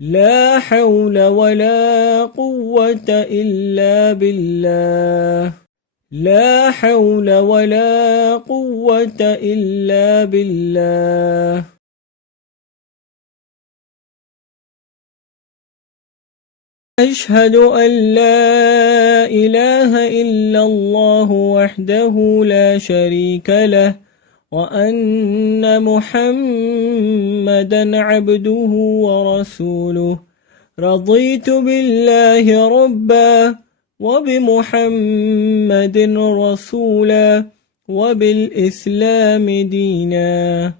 لا حول ولا قوة إلا بالله. لا حول ولا قوة إلا بالله. أشهد أن لا إله إلا الله وحده لا شريك له وأن محمدا عبده ورسوله. رضيت بالله ربا وبمحمد رسولا وبالإسلام دينا.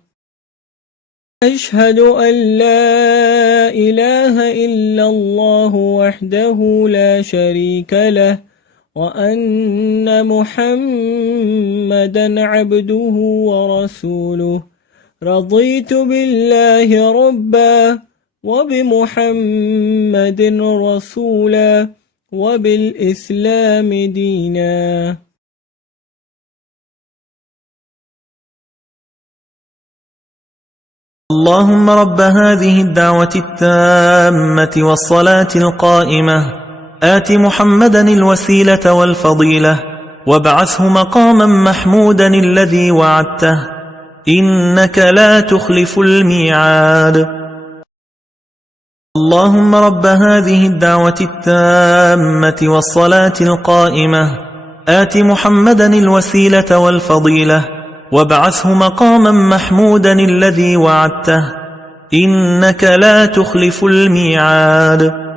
أشهد أن لا إله إلا الله وحده لا شريك له وأن محمدا عبده ورسوله. رضيت بالله ربا وبمحمد رسولا وبالإسلام دينا. اللهم رب هذه الدعوة التامة والصلاة القائمة آت محمدا الوسيلة والفضيلة وابعثه مقاما محمودا الذي وعدته إنك لا تخلف الميعاد. اللهم رب هذه الدعوة التامة والصلاة القائمة آت محمدا الوسيلة والفضيلة وابعثه مقاما محمودا الذي وعدته إنك لا تخلف الميعاد.